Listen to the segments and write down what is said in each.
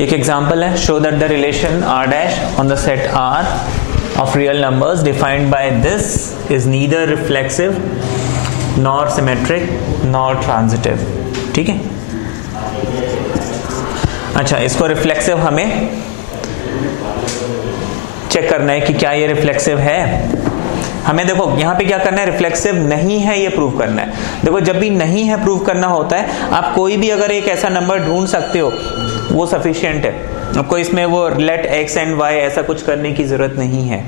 एक एग्जाम्पल है, show that the relation r dash on the set R of real numbers defined by this is neither reflexive nor symmetric nor transitive. ठीक है, अच्छा इसको reflexive हमें check करना है कि क्या ये रिफ्लेक्सिव है। हमें देखो यहाँ पे क्या करना है, रिफ्लेक्सिव नहीं है ये प्रूव करना है। देखो जब भी नहीं है प्रूव करना होता है, आप कोई भी अगर एक ऐसा नंबर ढूंढ सकते हो वो सफिशिएंट है, आपको इसमें वो लेट x एंड y ऐसा कुछ करने की जरूरत नहीं है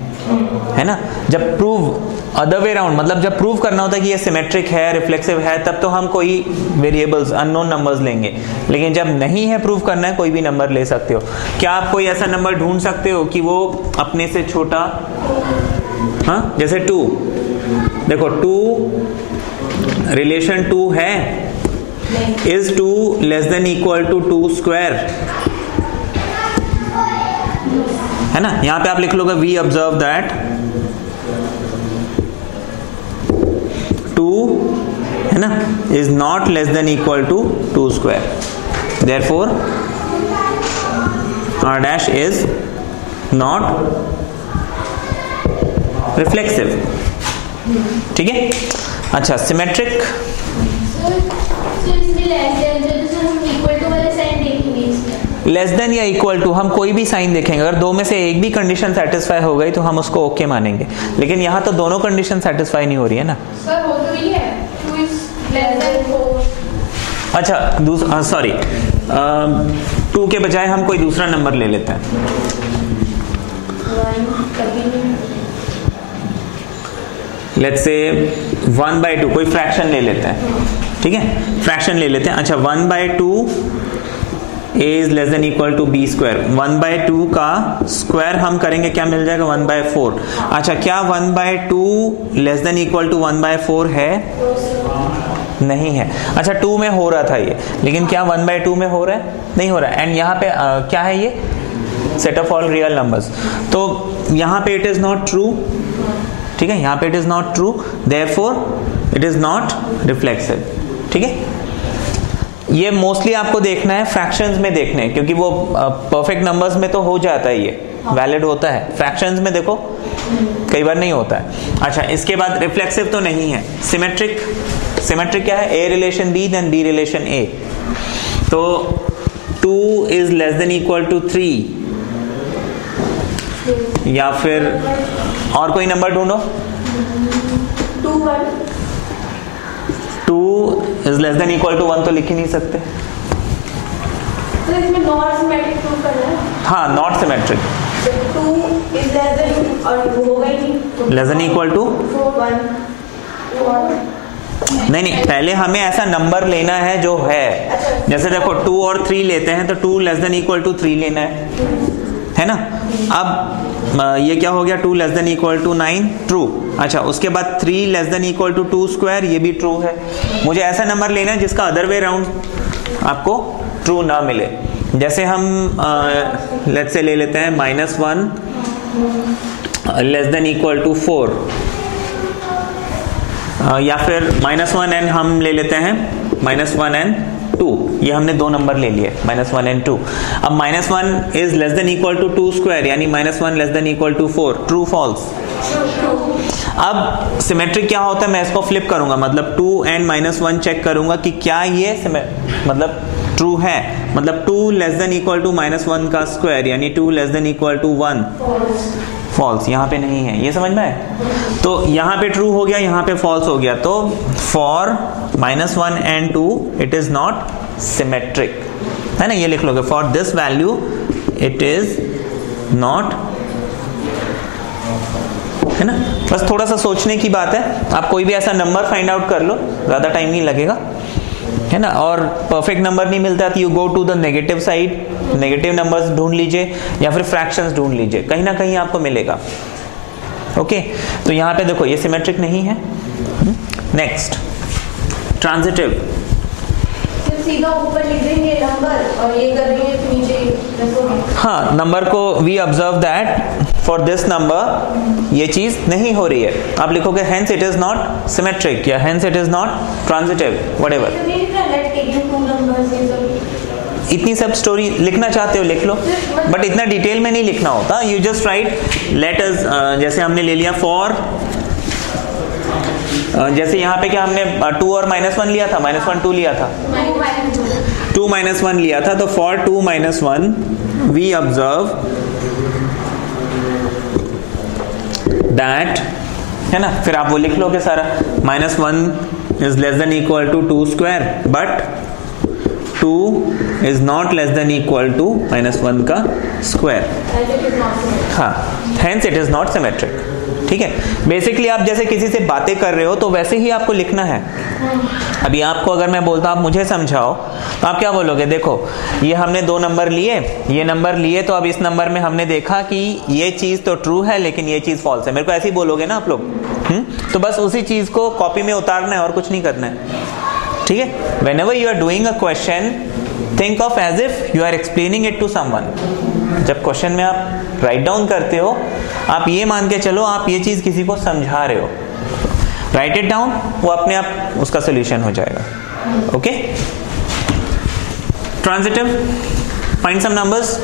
ना। जब प्रूव अदर वे राउंड, मतलब जब प्रूव करना होता है कि ये सिमेट्रिक है, रिफ्लेक्सिव है, तब तो हम कोई वेरिएबल्स अननोन नंबर्स लेंगे। लेकिन जब नहीं है प्रूव करना है, कोई भी नंबर ले सकते हो। क्या आप कोई ऐसा नंबर ढूंढ सकते हो कि वो अपने से छोटा, हाँ जैसे 2, देखो 2 रिलेशन 2 है, is 2 less than equal to 2 square, है ना। यहां पे आप लिख लोगे वी ऑब्जर्व दैट 2 है ना is not less than equal to 2 square, therefore r dash is not reflexive. ठीक है, अच्छा सिमेट्रिक, लेस देन या इक्वल टू हम कोई भी साइन देखेंगे, अगर दो में से एक भी कंडीशन सेटिस्फाई हो गई तो हम उसको ओके मानेंगे। लेकिन यहाँ तो दोनों कंडीशन सेटिस्फाई नहीं हो रही है ना। सर हो तो रही है, 2 is less than 4। अच्छा सॉरी, 2 के बजाय हम कोई दूसरा नंबर ले लेते हैं। लेट्स से 1/2 कोई फ्रैक्शन ले लेते हैं। ठीक है, फ्रैक्शन ले लेते हैं। अच्छा 1/2 is less than equal to B square, 1/2 का स्क्वायर हम करेंगे क्या मिल जाएगा 1/4। अच्छा क्या 1/2 लेस देन इक्वल टू 1/4 है? नहीं है। अच्छा 2 में हो रहा था ये, लेकिन क्या 1/2 में हो रहा है? नहीं हो रहा है। एंड यहाँ पे क्या है ये set of all real numbers, तो यहाँ पे इट इज नॉट ट्रू। ठीक है, यहाँ पे it is not true, therefore it is not reflexive. ठीक है, ये मोस्टली आपको देखना है फ्रैक्शंस में देखने हैं, क्योंकि वो परफेक्ट नंबर्स में तो हो जाता है, ये वैलिड होता है। फ्रैक्शंस में देखो कई बार नहीं होता है। अच्छा इसके बाद रिफ्लेक्सिव तो नहीं है। सिमेट्रिक, सिमेट्रिक क्या है? A relation B then B relation A. तो 2 is less than equal to 3, या फिर और कोई नंबर ढूंढो। 2 is less than equal to 1 तो लिख ही नहीं सकते। तो इसमें नॉट सिमेट्रिक प्रूव करना है। हाँ not symmetric. 2 is less then और होगा ही नहीं, लेस देन इक्वल टू 1। नहीं, पहले हमें ऐसा नंबर लेना है जो है। जैसे देखो 2 और 3 लेते हैं तो 2 लेस देन इक्वल टू 3 लेना है ना। अब ये क्या हो गया 2 less than equal to 9, true. अच्छा उसके बाद 3 less than equal to 2 square, ये भी ट्रू है। मुझे ऐसा नंबर लेना है जिसका अदर वे राउंड आपको ट्रू ना मिले। जैसे हम लेट्स से ले लेते हैं -1 लेस देन इक्वल टू 4, या फिर -1 एंड हम ले लेते हैं -1 एंड 2। ये हमने दो नंबर ले लिए, -1 एंड 2। अब -1 is less than equal to 2 square, यानी -1 less than equal to 4, true false. अब सिमेट्रिक क्या होता है, मैं इसको फ्लिप करूंगा, मतलब 2 एंड -1 चेक करूंगा कि क्या ये मतलब ट्रू है। मतलब 2 लेस देन इक्वल टू -1 का स्क्वायर, यानी 2 less than equal to 1, false. यहाँ पे नहीं है, ये समझ में आए? तो यहाँ पे ट्रू हो गया, यहाँ पे फॉल्स हो गया। तो for -1 and 2 it is not symmetric, है ना। ये लिख लोगे, for this value it is not, है ना। बस थोड़ा सा सोचने की बात है। आप कोई भी ऐसा नंबर फाइंड आउट कर लो, ज्यादा टाइम नहीं लगेगा, है ना। और परफेक्ट नंबर नहीं मिलता तो you go to the negative side, negative numbers ढूंढ लीजिए या फिर फ्रैक्शंस ढूंढ लीजिए, कहीं ना कहीं आपको मिलेगा। ओके, तो यहाँ पे देखो ये सिमेट्रिक नहीं है। नेक्स्ट ट्रांजिटिव, सीधा ऊपर लिख देंगे नंबर और ये कर देंगे तो नीचे। हाँ, नंबर को we observe that for this number ये चीज नहीं हो रही है, आप लिखोगे hence it is not symmetric या hence it is not transitive, whatever. इतनी सब स्टोरी लिखना चाहते हो लिख लो, बट इतना डिटेल में नहीं लिखना होता. You just right let us, जैसे हमने ले लिया फॉर, जैसे यहाँ पे क्या हमने 2 और -1 लिया था, -1 2 लिया था, 2 -1 लिया था. तो फॉर 2 -1 वी ऑब्जर्व दैट, है ना. फिर आप वो लिख लोगे सारा. -1 is less than equal to 2 square, but 2 is not less than equal to -1 का square. हाँ, hence it is not symmetric. ठीक है. बेसिकली आप जैसे किसी से बातें कर रहे हो तो वैसे ही आपको लिखना है. अभी आपको अगर मैं बोलता आप मुझे समझाओ तो आप क्या बोलोगे, देखो ये हमने 2 नंबर लिए, ये नंबर लिए, तो अब इस नंबर में हमने देखा कि ये चीज तो ट्रू है लेकिन ये चीज फॉल्स है. मेरे को ऐसे ही बोलोगे ना आप लोग. तो बस उसी चीज को कॉपी में उतारना है और कुछ नहीं करना है. ठीक है. whenever you are doing a question, think of as if you are explaining it to someone. जब क्वेश्चन में आप राइट डाउन करते हो, आप ये मान के चलो आप ये चीज किसी को समझा रहे हो. राइट इट डाउन, वो अपने आप उसका सोल्यूशन हो जाएगा. Okay. Transitive, find some numbers.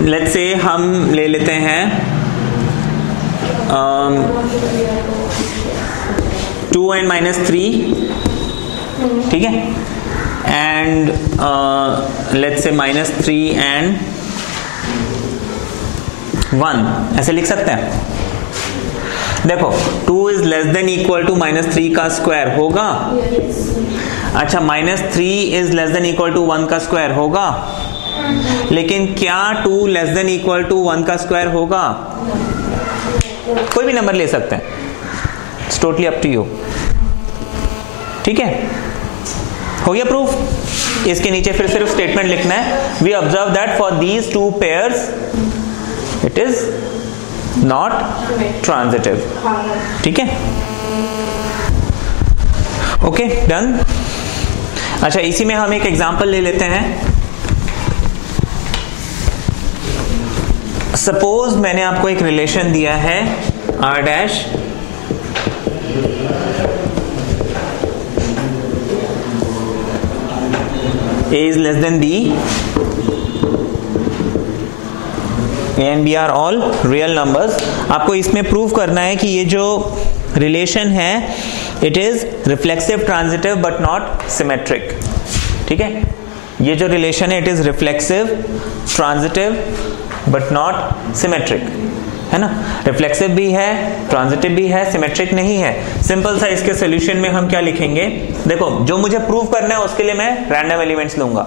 Let's say हम ले लेते हैं 2 and -3, ठीक है, एंड लेट्स से -3 and 1, ऐसे लिख सकते हैं. देखो 2 is less than equal to -3 का स्क्वायर होगा. अच्छा, -3 is less than equal to 1 का स्क्वायर होगा. लेकिन क्या 2 less than equal to 1 का स्क्वायर होगा? कोई भी नंबर ले सकते हैं. It's totally up to you. ठीक है. हो गया प्रूफ. इसके नीचे फिर सिर्फ स्टेटमेंट लिखना है. We observe that for these 2 pairs it is not transitive. ठीक है. Okay, done. अच्छा, इसी में हम एक एग्जांपल ले लेते हैं. सपोज मैंने आपको एक रिलेशन दिया है R dash A is less than B, A and B are all real numbers. आपको इसमें प्रूव करना है कि ये जो रिलेशन है it is reflexive transitive but not symmetric. ठीक है. ये जो रिलेशन है it is reflexive transitive but not symmetric, है ना. रिफ्लेक्सिव भी है, ट्रांजिटिव भी है, सिमेट्रिक नहीं है. सिंपल सा इसके सॉल्यूशन में हम क्या लिखेंगे, देखो जो मुझे प्रूव करना है उसके लिए मैं रैंडम एलिमेंट्स लूंगा,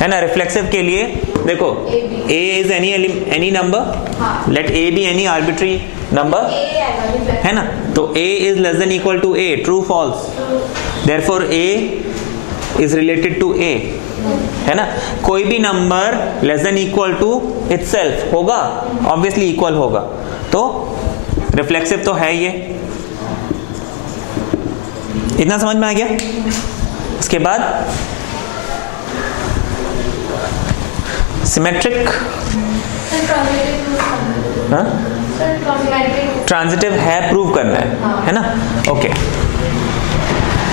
है ना. रिफ्लेक्सिव के लिए देखो A is any number, let A be any arbitrary number, है ना. तो A is less than equal to A, true false, therefore A is related to A, है ना. कोई भी number less than equal to itself होगा, obviously equal होगा, तो रिफ्लेक्सिव तो है. ये इतना समझ में आ गया. इसके बाद सिमेट्रिक, ट्रांजिटिव है, प्रूव करना है ना. ओके.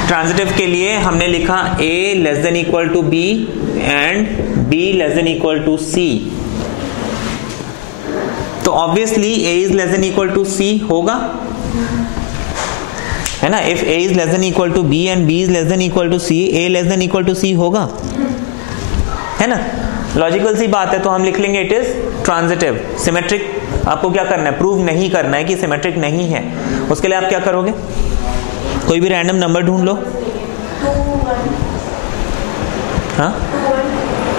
ट्रांजिटिव के लिए हमने लिखा A less than equal to B and B less than equal to C. तो obviously A is less than equal to C होगा, है ना. If A is less than equal to B and B is less than equal to C, A less than equal to C होगा, है ना. Logical सी बात है. तो हम लिख लेंगे इट इज ट्रांजिटिव. सिमेट्रिक आपको क्या करना है, प्रूव नहीं करना है कि सिमेट्रिक नहीं है. उसके लिए आप क्या करोगे, कोई भी रैंडम नंबर ढूंढ लो.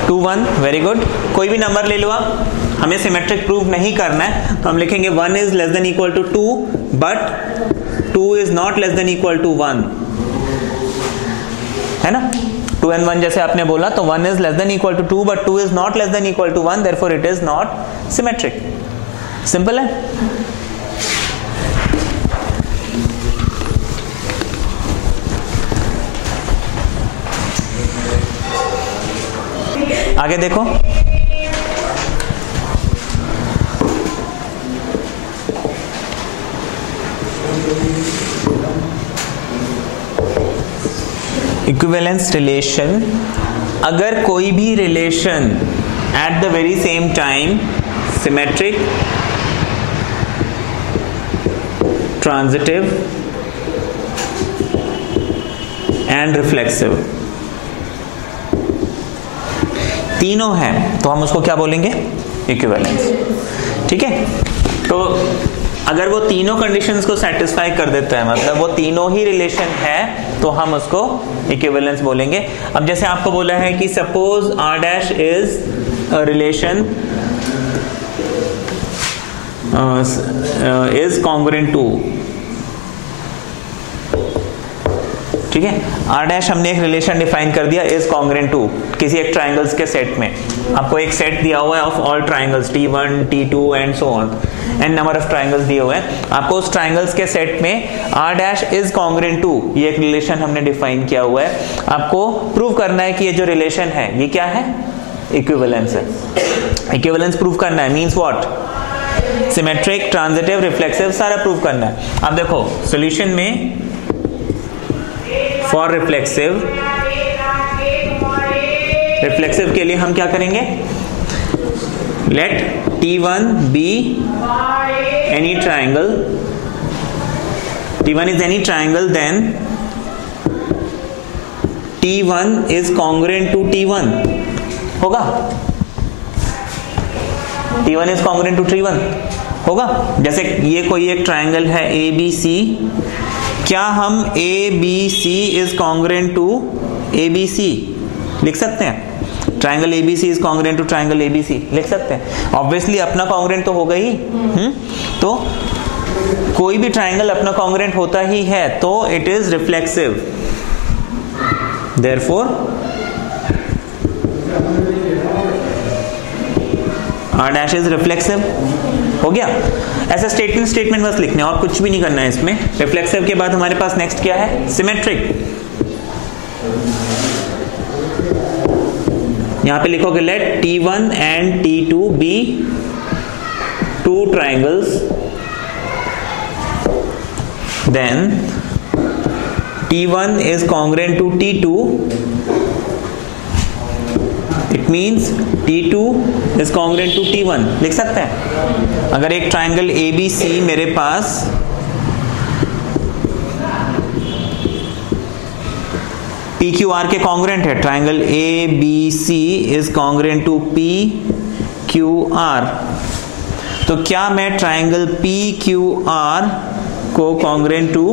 2 1, वेरी गुड. कोई भी नंबर ले लो आप. हमें सिमेट्रिक प्रूव नहीं करना है तो हम लिखेंगे 1 is less than equal to 2 but 2 is not less than equal to 1, है ना. 2 and 1 जैसे आपने बोला, तो 1 is less than equal to 2 but 2 is not less than equal to 1, therefore it is not symmetric. Simple है. आगे देखो. Equivalence relation, अगर कोई भी relation at the very same time symmetric, transitive and reflexive तीनों हैं तो हम उसको क्या बोलेंगे? इक्विवेलेंस। ठीक है, तो अगर वो तीनों कंडीशंस को सेटिस्फाई कर देता है, मतलब वो तीनों ही रिलेशन है, तो हम उसको इक्विवेलेंस बोलेंगे। अब जैसे आपको बोला है कि suppose R dash is a relation is congruent to, ठीक है, R डैश हमने एक रिलेशन डिफाइन कर दिया इज कॉन्ग्रुएंट टू किसी एक ट्राइंगल्स के सेट में। आपको एक सेट दिया हुआ है of all triangles T1, T2 and so on, n number of triangles दिए हुए हैं। आपको उस ट्राइंगल्स के सेट में R dash is congruent to, ये एक रिलेशन हमने डिफाइन किया हुआ है। आपको प्रूव करना है कि ये जो रिलेशन है ये क्या है? इक्विवेलेंस है। इक्विवेलेंस प्रूव करना है means what? Symmetric, transitive, reflexive सारा प्रूव करना है। अब देखो सॉल्यूशन में फॉर रिफ्लेक्सिव के लिए हम क्या करेंगे? Let T1 be any triangle, T1 is any triangle, then T1 is congruent to T1 होगा। T1 is congruent to T1 होगा। जैसे ये कोई एक ट्राइंगल है ABC, क्या हम ABC is congruent to ABC लिख सकते हैं? Triangle ABC is congruent to triangle ABC लिख सकते हैं? ऑब्वियसली अपना कॉन्ग्रुएंट तो होगा ही। तो कोई भी ट्राइंगल अपना कॉन्ग्रुएंट होता ही है तो it is reflexive, therefore R dash is reflexive. हो गया? ऐसा स्टेटमेंट बस लिखने, और कुछ भी नहीं करना है इसमें। रिफ्लेक्सिव के बाद हमारे पास नेक्स्ट क्या है? सिमेट्रिक। यहां पे लिखोगे let T1 and T2 be two triangles, then T1 is congruent to T2, it means T2 is congruent to T1 लिख सकते हैं। अगर एक ट्राइंगल ABC मेरे पास PQR के कॉन्ग्रुएंट है, triangle ABC is congruent to PQR, तो क्या मैं ट्राइंगल PQR को कॉन्ग्रुएंट टू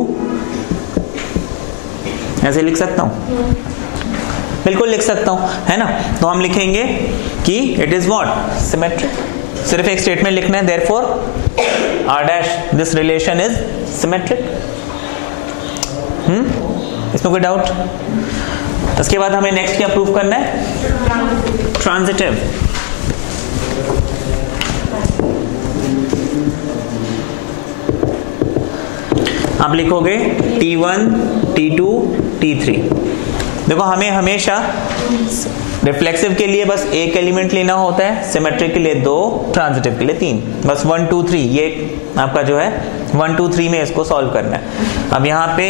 ऐसे लिख सकता हूं? बिल्कुल लिख सकता हूं, है ना। तो हम लिखेंगे कि इट इज व्हाट? सिमेट्रिक। सिर्फ एक स्टेटमेंट लिखना है, therefore R dash this relation is symmetric. इसमें कोई डाउट? उसके बाद हमें नेक्स्ट क्या प्रूव करना है? ट्रांजिटिव। आप लिखोगे T1, T2, T3। देखो हमें हमेशा रिफ्लेक्सिव के लिए बस एक एलिमेंट लेना होता है, सिमेट्रिक के लिए 2, ट्रांजिटिव के लिए 3, बस 1 2 3 ये आपका जो है 1 2 3 में इसको सॉल्व करना है। अब यहाँ पे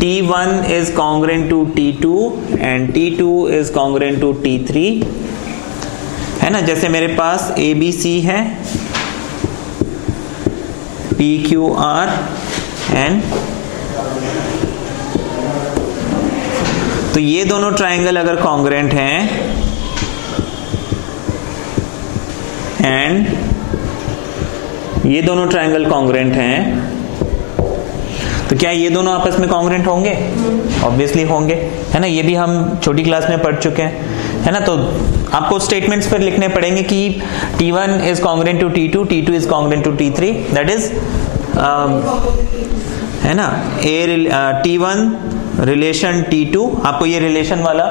T1 is congruent to T2 and T2 is congruent to T3, है ना। जैसे मेरे पास ABC है, PQR एंड, तो ये दोनों ट्राइंगल अगर कॉन्ग्रुएंट हैं एंड ये दोनों ट्राइंगल कॉन्ग्रुएंट हैं, तो क्या ये दोनों आपस में कॉन्ग्रुएंट होंगे? ऑब्वियसली होंगे, है ना। ये भी हम छोटी क्लास में पढ़ चुके हैं, है ना। तो आपको स्टेटमेंट्स पर लिखने पड़ेंगे कि T1 is congruent to T2, T2 is congruent to T3, that is है ना T1 रिलेशन T2, आपको ये रिलेशन वाला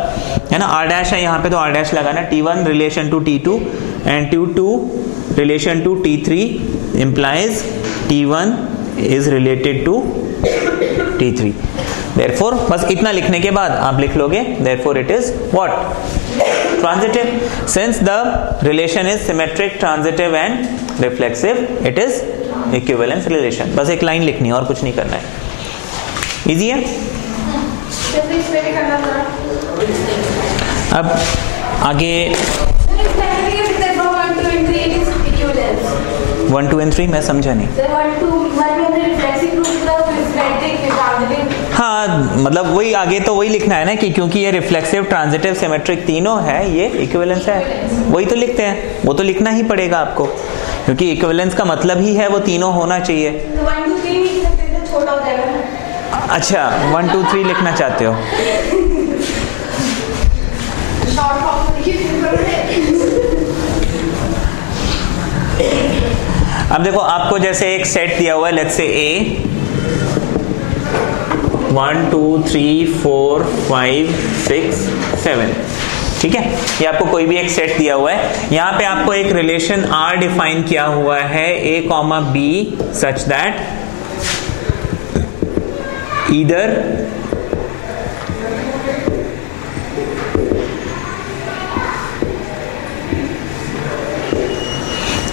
है ना, R डैश है यहाँ पे तो R डैश लगाना, T1 relation to T2 and T2 relation to T3 implies T1 is related to T3। therefore बस इतना लिखने के बाद आप लिख लोगे therefore it is what? Transitive। since the relation is symmetric, transitive and reflexive, it is equivalence relation. बस एक लाइन लिखनी है और कुछ नहीं करना है, इजी है। अब आगे 1 2 and 3 मैं समझा नहीं। हाँ मतलब वही आगे तो वही लिखना है ना कि क्योंकि ये रिफ्लेक्सिव, ट्रांजिटिव, सिमेट्रिक तीनों है, ये इक्विवेलेंस है, वही तो लिखते हैं, वो तो लिखना ही पड़ेगा आपको, क्योंकि इक्विवेलेंस का मतलब ही है वो तीनों होना चाहिए। तो 1 2 3 नहीं लिख सकते, छोटा हो जाएगा ना। अच्छा 1 2 3 लिखना चाहते हो? शॉर्ट फॉर्म अब देखो आपको जैसे एक सेट दिया हुआ है, लेट्स से A 1 2 3 4 5 6 7, ठीक है, ये आपको कोई भी एक सेट दिया हुआ है। यहाँ पे आपको एक रिलेशन R डिफाइन किया हुआ है A, B such that either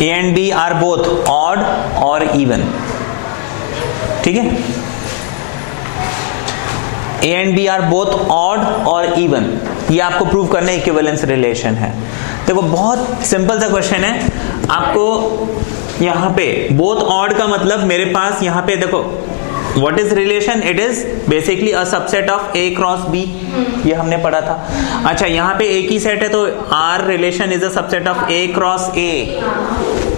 A and B are both odd or even, ठीक है, A and B are both odd or even, ये आपको प्रूव करना इक्विवेलेंस रिलेशन है। देखो बहुत सिंपल सा क्वेश्चन है, आपको यहाँ पे बोथ ऑड का मतलब मेरे पास यहाँ पे देखो what is relation, it is basically a subset of A cross B, ये हमने पढ़ा था। अच्छा यहाँ पे एक ही सेट है तो R relation is a subset of A cross A,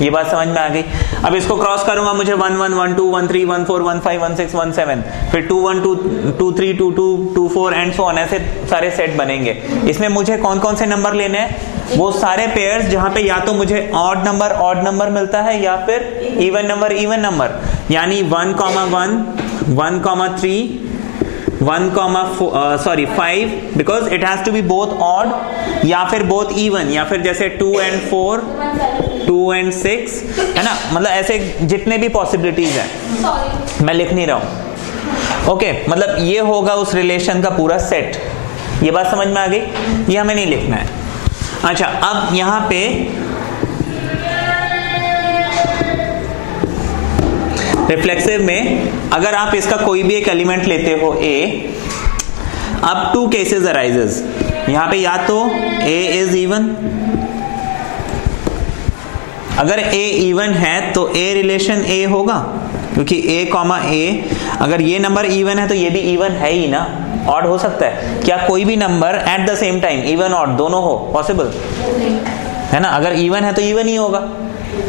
ये बात समझ में आ गई। अब इसको क्रॉस करूंगा मुझे 1 1 1 2 1 3 1 4 1 5 1 6 1 7, फिर 2 1 2 2 3 2 2 2 4 एंड सो ऑन, ऐसे सारे सेट बनेंगे। इसमें मुझे कौन कौन से नंबर लेने हैं? वो सारे पेयर्स जहां पे या तो मुझे ऑड नंबर मिलता है या फिर इवन नंबर, यानी 1 1 1 3 5 because it has to be both odd या फिर बोथ इवन, या फिर जैसे 2 and 4 2 and 6, है ना, मतलब ऐसे जितने भी पॉसिबिलिटीज हैं मैं लिख नहीं रहा हूं। ओके मतलब ये होगा उस रिलेशन का पूरा सेट, ये बात समझ में आ गई, ये हमें नहीं लिखना है। अच्छा अब यहां पे रिफ्लेक्सिव में अगर आप इसका कोई भी एक एलिमेंट लेते हो A, अब 2 केसेस अराइजेस, यहां पे या तो A इज इवन, अगर A इवन है तो A रिलेशन A होगा, क्योंकि A कॉमा A, अगर ये नंबर इवन है तो ये भी इवन है ही ना, ऑड हो सकता है क्या कोई भी number at the same time even odd दोनों हो, पॉसिबल है ना, अगर इवन है तो इवन ही होगा।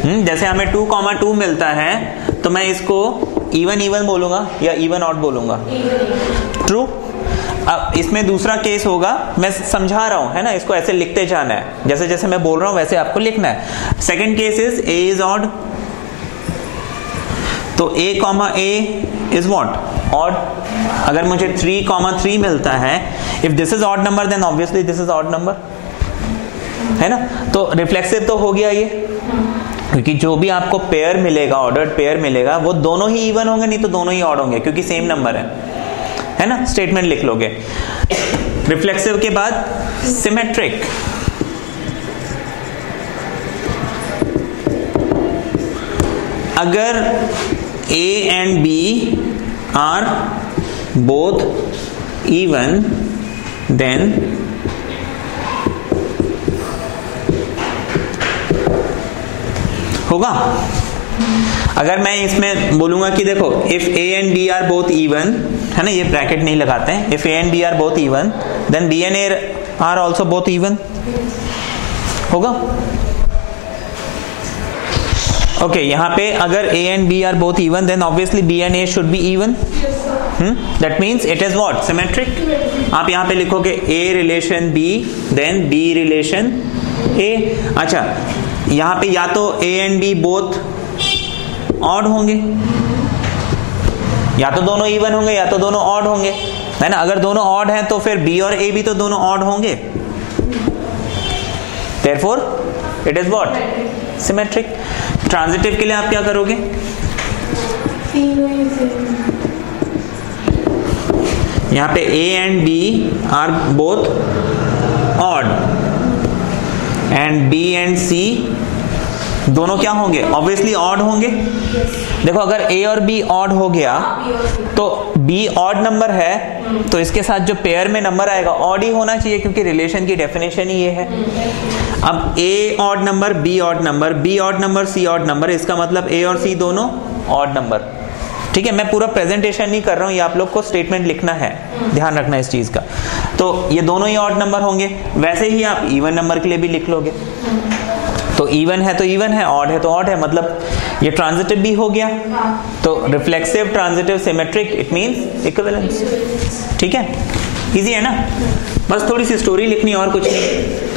जैसे हमें 2 मिलता है तो मैं इसको इवन बोलूंगा या इवन ऑड बोलूंगा, ट्रू। अब इसमें दूसरा केस होगा, मैं समझा रहा हूं है ना, इसको ऐसे लिखते जाना है, जैसे जैसे मैं बोल रहा हूं वैसे आपको लिखना है। Second case is A is odd, तो A comma A is what, odd. अगर मुझे 3 मिलता है, if this is odd number then obviously this is odd number, है ना, तो रिफ्लेक्सिव तो हो गया ये, क्योंकि जो भी आपको पेयर मिलेगा, ऑर्डर्ड पेयर मिलेगा, वो दोनों ही इवन होंगे, नहीं तो दोनों ही ऑड होंगे, क्योंकि सेम नंबर है ना, स्टेटमेंट लिख लोगे। रिफ्लेक्सिव के बाद सिमेट्रिक, अगर A and B are both even then होगा। अगर मैं इसमें बोलूंगा कि देखो if A and B are both even, है ना, ये ब्रैकेट नहीं लगाते हैं, if A and B are both even then B and A are also both even, होगा। ओके यहाँ पे अगर A and B are both even then obviously B and A should be even, that means it is what, symmetric। आप यहाँ पे लिखोगे A relation B then B relation A। अच्छा यहाँ पे या तो A and B both odd होंगे, या तो दोनों इवन होंगे या तो दोनों ऑड होंगे, है ना। अगर दोनों ऑड हैं तो फिर B और A भी तो दोनों ऑड होंगे, therefore it is what, symmetric। Transitive के लिए आप क्या करोगे, यहाँ पे A and B are both odd and B and C दोनों क्या होंगे, ऑब्वियसली ऑड होंगे, देखो अगर ए और बी ऑड हो गया तो बी ऑड नंबर है तो इसके साथ जो पेयर में नंबर आएगा ऑड ही होना चाहिए, क्योंकि रिलेशन की डेफिनेशन ही ये है। अब A odd number, B odd number, B odd number, C odd number, इसका मतलब ए और सी दोनों ऑड नंबर। ठीक है, मैं पूरा प्रेजेंटेशन नहीं कर रहा हूं, ये आप लोग को स्टेटमेंट लिखना है, ध्यान रखना इस चीज का। तो ये दोनों ही ऑड नंबर होंगे। वैसे ही आप इवन नंबर के लिए भी लिख लोगे, तो इवन है तो इवन है, ऑड है तो ऑड है, मतलब ये ट्रांजिटिव भी हो गया। तो reflexive, transitive, symmetric, it means equivalence. ठीक है, इजी है ना, बस थोड़ी सी स्टोरी लिखनी और कुछ नहीं।